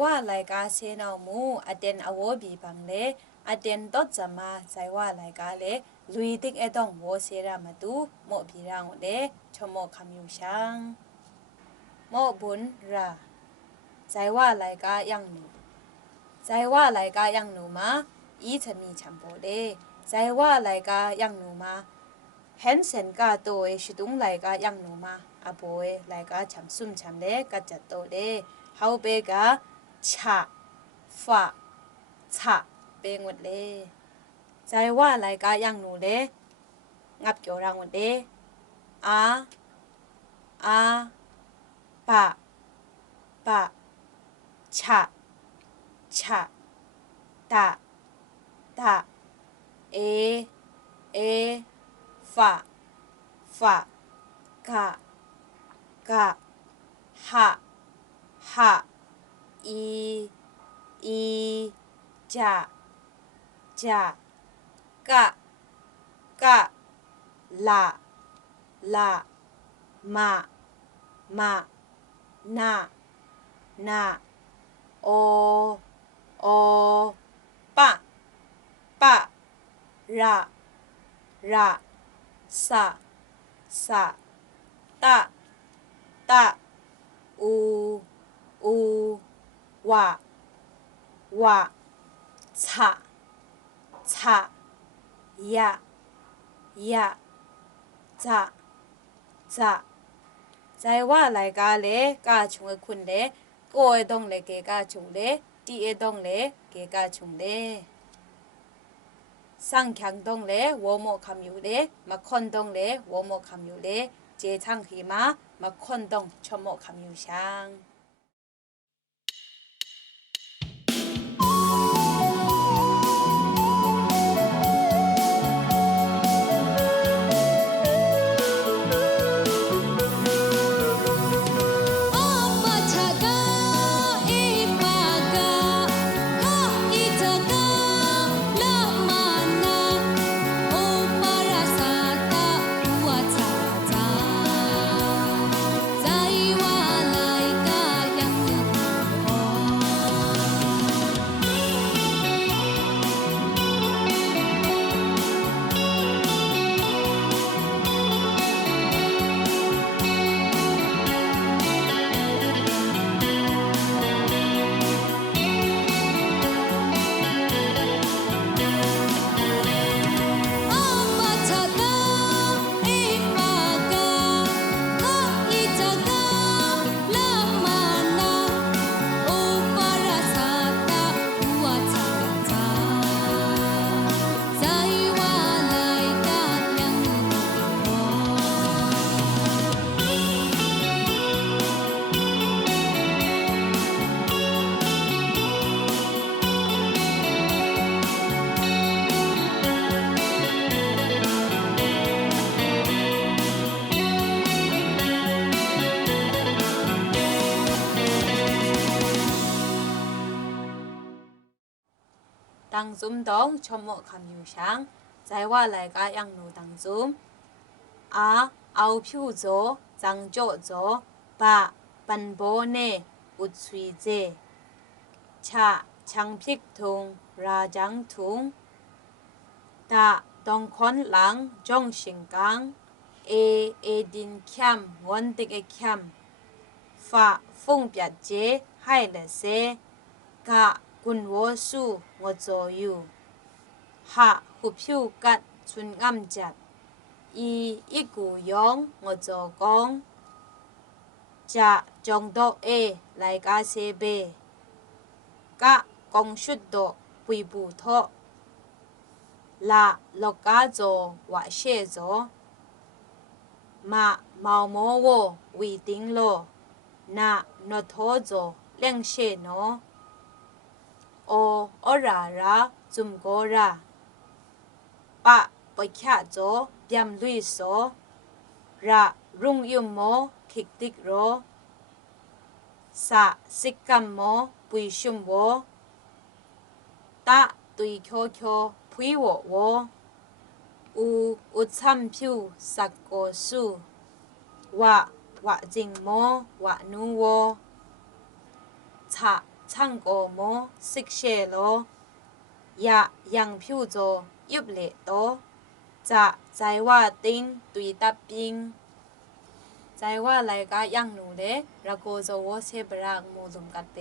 ว่าไลกาเซนาวมูอเดนอโวบีบังเลอเดนตอจะมาใจว่าไลกาเลลุยติกเอตองโวเซรามาตูโมบีรังเลชโมคำยูชังโมบุญราใจว่าไลกายังหนูใจว่าไลกายังหนูมาอีจะมีฉันโบเลใจว่าไลกายังหนูมาเห็นเซนกาโตเอชิตุงไลกายังหนูมาอโบเอไลกาฉันซุ่มฉันเลกัจจโตเลเฮาเบกาฉะฝะฉะเป็นหมดเลยใจว่าไลกายังหนูเลงับเกี่ยวรังหมดเลยอาปะฉะตะเอฝะกะหะอีจะกะละมะนาโอปะระสะตะอูวะฉะยะจะใจว่าไลกาเลกาชงคุณเลโกเอดงเลเกกาชงเลตีเอดงเลเกกาชงเลสังขังดงเลวโมคำอยู่เลมาคอนดงเลวโมคำอยู่เลเจทังขีมาคอนดงชโมคำอยู่ช่างตังซุมดองชมโมคำอยู่ช่างใจว่าไลกายังหนูตังซุมเอาผิวโจจังโจโจปะปันโบเนอุดซุยเจชังพริกทุงราจังทุงตะดองคอนหลังจงชิงกังเอดินเข้มวันติกเอเข้มฝะฟุงเปียเจให้ละเซกะกุนวสูงโจอยู่หะหุบผิวกัดชุนงำจัดอีกูยองงโจกองจะจงโตไลกาเซเบกะกงชุดโตปุยบูทอละลกาโจวะเชโจมาเมาโมโววีติงโลนะนโทโจเล่งเชโนโอราจุมโกราปะปะขะโจเปียมลุยโซระรุ่งยุมโมคิกติกโรสะสิกกัมโมปุยชุมโวตะตุยโคพุยโวโวอุชัมพิวสักโกสุวะจิงโมวะนูโว ช่างโกโมสิกเชโลยะยังผิวโจยุบเลโตจะใจว่าติงตุยตับปิงใจว่าไรก็ยังหนูเดระโกโจวเชบรากมูลุมกัดเป